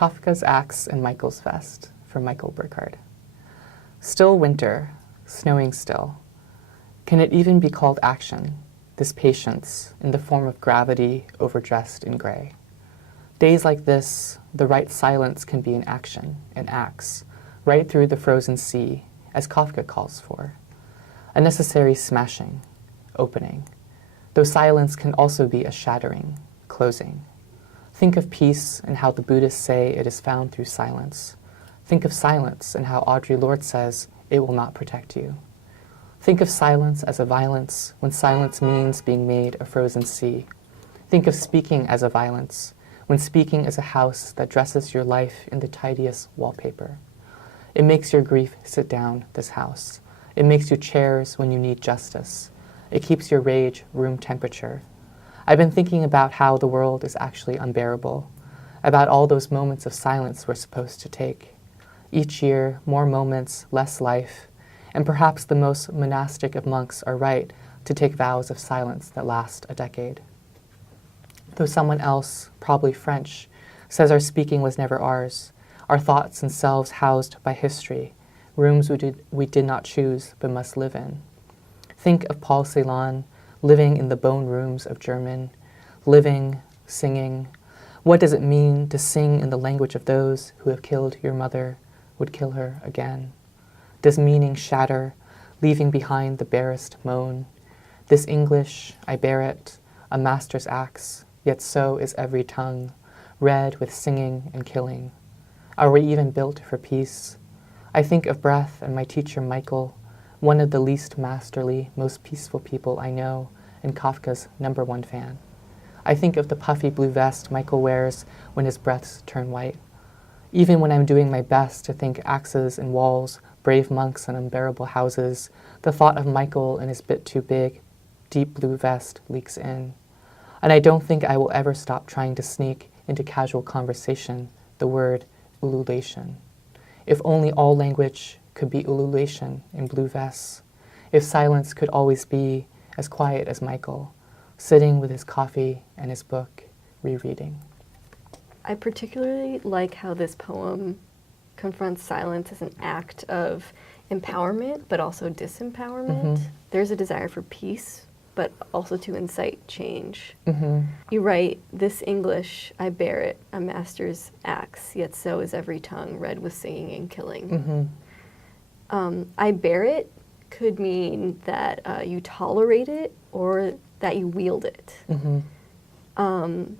Kafka's Axe and Michael's Vest, from Michael Burkhardt. Still winter, snowing still. Can it even be called action, this patience in the form of gravity overdressed in gray? Days like this, the right silence can be an action, an axe, right through the frozen sea, as Kafka calls for. A necessary smashing, opening, though silence can also be a shattering, closing. Think of peace and how the Buddhists say it is found through silence. Think of silence and how Audre Lorde says it will not protect you. Think of silence as a violence when silence means being made a frozen sea. Think of speaking as a violence when speaking is a house that dresses your life in the tidiest wallpaper. It makes your grief sit down, this house. It makes you chairs when you need justice. It keeps your rage room temperature. I've been thinking about how the world is actually unbearable, about all those moments of silence we're supposed to take. Each year, more moments, less life, and perhaps the most monastic of monks are right to take vows of silence that last a decade. Though someone else, probably French, says our speaking was never ours, our thoughts and selves housed by history, rooms we did not choose but must live in. Think of Paul Celan living in the bone rooms of German, living, singing. What does it mean to sing in the language of those who have killed your mother, would kill her again? Does meaning shatter, leaving behind the barest moan? This English, I bear it, a master's axe, yet so is every tongue, red with singing and killing. Are we even built for peace? I think of breath and my teacher Michael, one of the least masterly, most peaceful people I know, and Kafka's #1 fan. I think of the puffy blue vest Michael wears when his breaths turn white. Even when I'm doing my best to think axes and walls, brave monks and unbearable houses, the thought of Michael and his bit too big, deep blue vest leaks in. And I don't think I will ever stop trying to sneak into casual conversation the word ululation. If only all language could be ululation in blue vests. If silence could always be as quiet as Michael, sitting with his coffee and his book, rereading. I particularly like how this poem confronts silence as an act of empowerment, but also disempowerment. Mm-hmm. There's a desire for peace, but also to incite change. Mm-hmm. You write, this English, I bear it, a master's axe, yet so is every tongue, red with singing and killing. Mm-hmm. I bear it could mean that you tolerate it or that you wield it. Mm-hmm.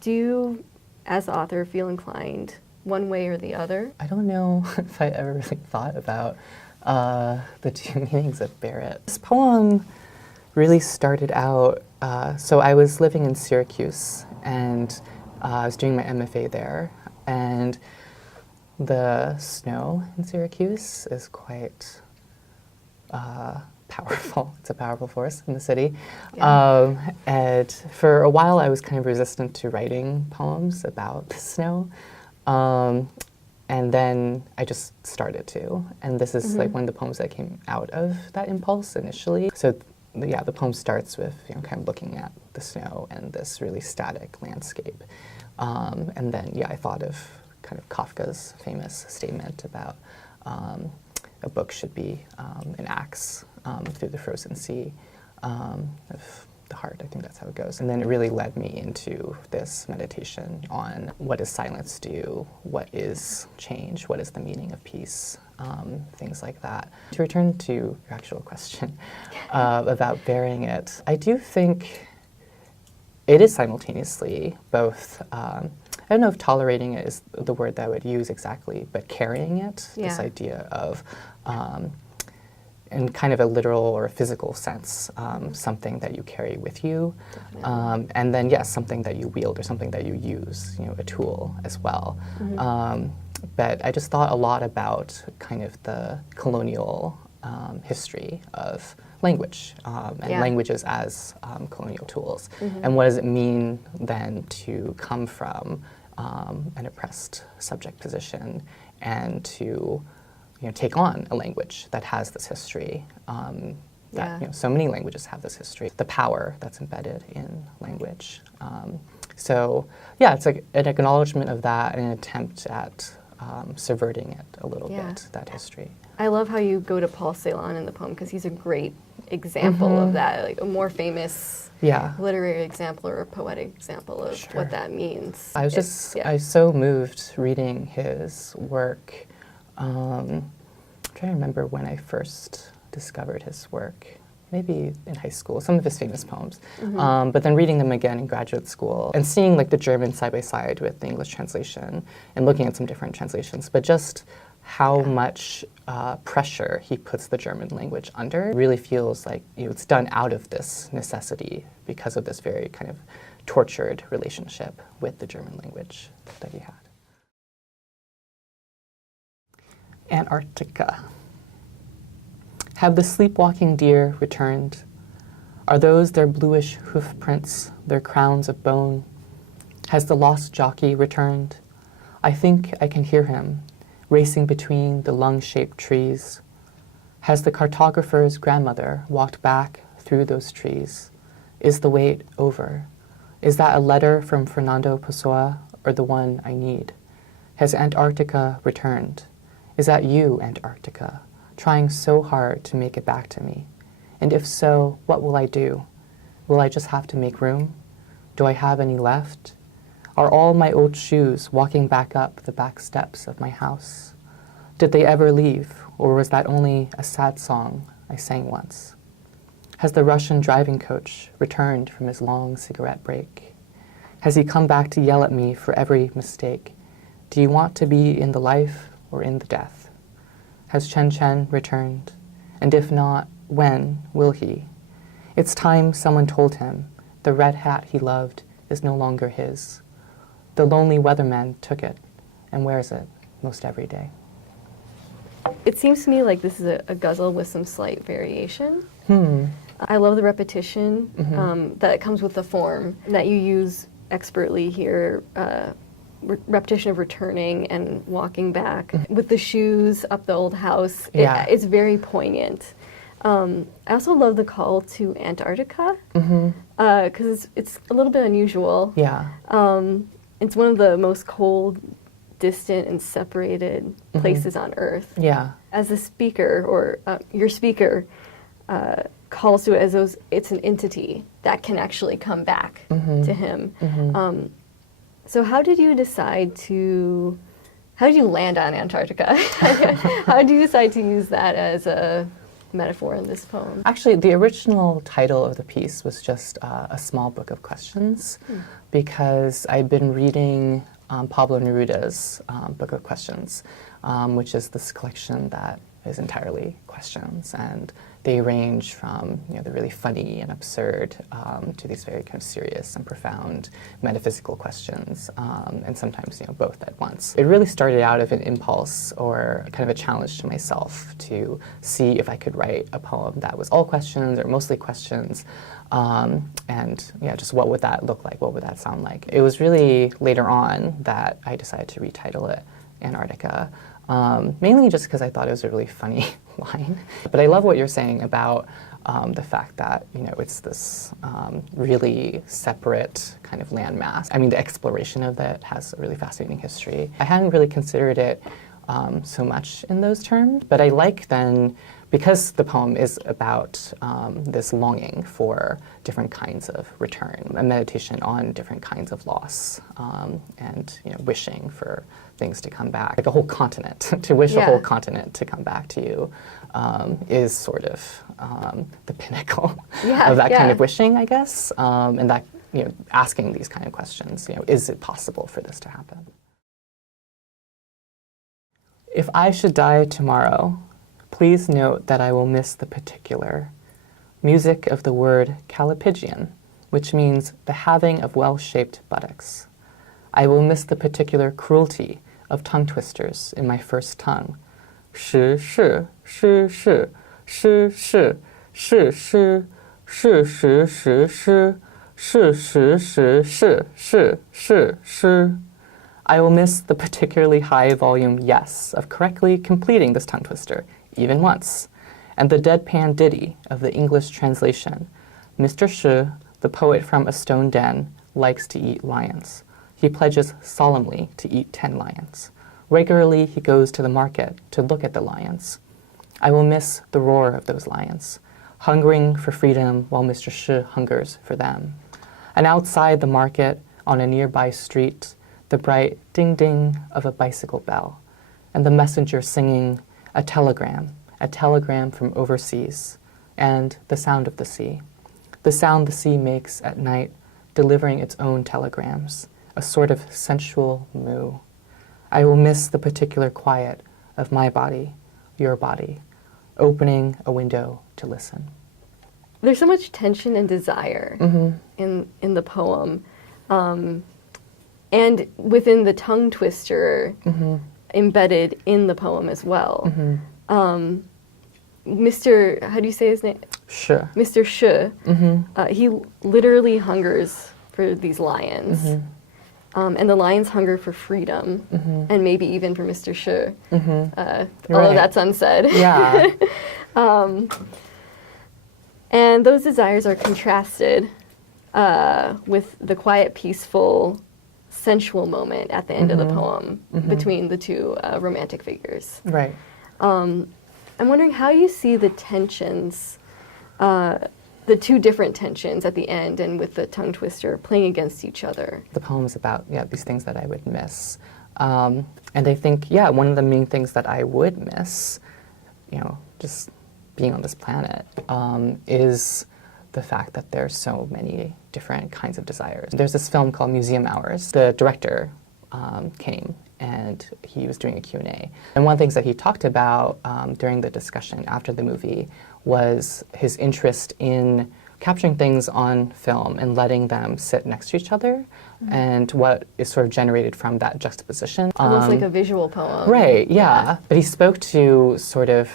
Do you, as the author, feel inclined one way or the other? I don't know if I ever really thought about the two meanings of bear it. This poem really started out, so I was living in Syracuse and I was doing my MFA there, and the snow in Syracuse is quite powerful. It's a powerful force in the city. Yeah. And for a while I was kind of resistant to writing poems about the snow. And then I just started to. And this is like one of the poems that came out of that impulse initially. So yeah, the poem starts with kind of looking at the snow and this really static landscape. And then yeah, I thought of kind of Kafka's famous statement about a book should be an axe through the frozen sea of the heart. I think that's how it goes. And then it really led me into this meditation on what does silence do, what is change, what is the meaning of peace, things like that. To return to your actual question about bearing it, I do think it is simultaneously both, I don't know if tolerating it is the word that I would use exactly, but carrying it, this idea of in kind of a literal or a physical sense, something that you carry with you, and then yes, something that you wield or something that you use, a tool as well. But I just thought a lot about kind of the colonial history of language and languages as colonial tools, and what does it mean then to come from an oppressed subject position and to take on a language that has this history, that so many languages have this history. The power that's embedded in language, So yeah, it's like an acknowledgement of that and an attempt at subverting it a little bit, that history. I love how you go to Paul Celan in the poem because he's a great example of that, like a more famous literary example or a poetic example of what that means. I was so moved reading his work. I'm trying to remember when I first discovered his work. Maybe in high school, some of his famous poems. But then reading them again in graduate school and seeing like the German side by side with the English translation and looking at some different translations, but just how much pressure he puts the German language under really feels like it's done out of this necessity because of this very kind of tortured relationship with the German language that he had. Antarctica. Have the sleepwalking deer returned? Are those their bluish hoof prints, their crowns of bone? Has the lost jockey returned? I think I can hear him, racing between the lung-shaped trees. Has the cartographer's grandmother walked back through those trees? Is the wait over? Is that a letter from Fernando Pessoa or the one I need? Has Antarctica returned? Is that you, Antarctica, trying so hard to make it back to me? And if so, what will I do? Will I just have to make room? Do I have any left? Are all my old shoes walking back up the back steps of my house? Did they ever leave, or was that only a sad song I sang once? Has the Russian driving coach returned from his long cigarette break? Has he come back to yell at me for every mistake? Do you want to be in the life or in the death? Has Chen Chen returned? And if not, when will he? It's time someone told him the red hat he loved is no longer his. The lonely weatherman took it and wears it most every day. It seems to me like this is a ghazal with some slight variation. I love the repetition that comes with the form that you use expertly here. Repetition of returning and walking back with the shoes up the old house. It's very poignant. I also love the call to Antarctica because it's a little bit unusual. It's one of the most cold, distant, and separated places on Earth. As a speaker, or your speaker calls to it as though it's an entity that can actually come back to him. So how did you land on Antarctica? How did you decide to use that as a metaphor in this poem? Actually, the original title of the piece was just a small book of questions because I'd been reading Pablo Neruda's Book of Questions, which is this collection that is entirely questions, and they range from the really funny and absurd to these very kind of serious and profound metaphysical questions, and sometimes both at once. It really started out of an impulse or kind of a challenge to myself to see if I could write a poem that was all questions or mostly questions, and just what would that look like? What would that sound like? It was really later on that I decided to retitle it Antarctica. Mainly just because I thought it was a really funny line. But I love what you're saying about the fact that it's this really separate kind of landmass. I mean, the exploration of it has a really fascinating history. I hadn't really considered it so much in those terms, but I like then, because the poem is about this longing for different kinds of return, a meditation on different kinds of loss, and wishing for things to come back. Like a whole continent, to wish a whole continent to come back to you is sort of the pinnacle of that kind of wishing, I guess, and that asking these kind of questions. Is it possible for this to happen? If I should die tomorrow, please note that I will miss the particular music of the word callipygian, which means the having of well-shaped buttocks. I will miss the particular cruelty of tongue twisters in my first tongue. Shi, shi, shi, shi, shi, shi, shi, shi, shi, shi, shi, shi, shi, shi, shi, shi, shi, shi. I will miss the particularly high volume yes of correctly completing this tongue twister, even once, and the deadpan ditty of the English translation. Mr. Shi, the poet from a stone den, likes to eat lions. He pledges solemnly to eat 10 lions. Regularly, he goes to the market to look at the lions. I will miss the roar of those lions, hungering for freedom while Mr. Shi hungers for them. And outside the market, on a nearby street, the bright ding-ding of a bicycle bell, and the messenger singing a telegram from overseas, and the sound of the sea. The sound the sea makes at night, delivering its own telegrams, a sort of sensual moo. I will miss the particular quiet of my body, your body, opening a window to listen. There's so much tension and desire in the poem. And within the tongue twister embedded in the poem as well. Mr. How do you say his name? Shi. Mr. Shi, he literally hungers for these lions. And the lions hunger for freedom, and maybe even for Mr. Shi, although that's unsaid. Yeah. And those desires are contrasted with the quiet, peaceful, sensual moment at the end of the poem between the two romantic figures. Right. I'm wondering how you see the tensions, the two different tensions at the end and with the tongue twister playing against each other. The poem is about, these things that I would miss. And I think, one of the main things that I would miss, just being on this planet, is the fact that there's so many different kinds of desires. There's this film called Museum Hours. The director came and he was doing a Q&A. And one of the things that he talked about during the discussion after the movie was his interest in capturing things on film and letting them sit next to each other and what is sort of generated from that juxtaposition. Almost like a visual poem. Right, yeah. But he spoke to sort of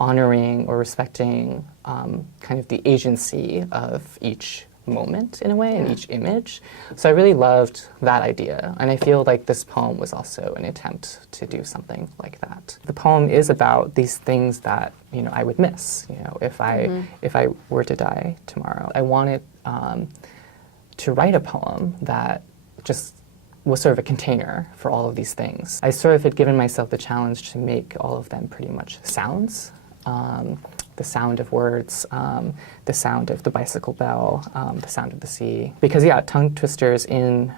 honoring or respecting kind of the agency of each moment in a way, and each image. So I really loved that idea, and I feel like this poem was also an attempt to do something like that. The poem is about these things that I would miss, if I were to die tomorrow. I wanted to write a poem that just was sort of a container for all of these things. I sort of had given myself the challenge to make all of them pretty much sounds. The sound of words, the sound of the bicycle bell, the sound of the sea. Because tongue twisters in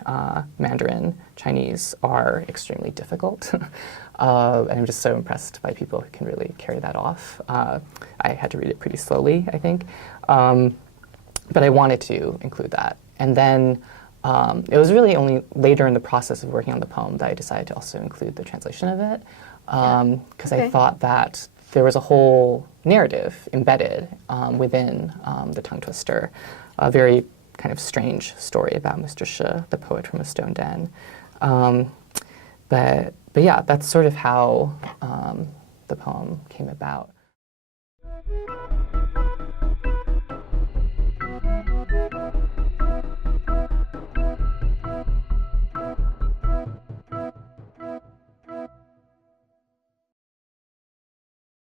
Mandarin Chinese are extremely difficult. And I'm just so impressed by people who can really carry that off. I had to read it pretty slowly, I think. But I wanted to include that. And then it was really only later in the process of working on the poem that I decided to also include the translation of it. Because I thought that there was a whole narrative embedded within the tongue twister, a very kind of strange story about Mr. Shi, the poet from a stone den. But that's sort of how the poem came about.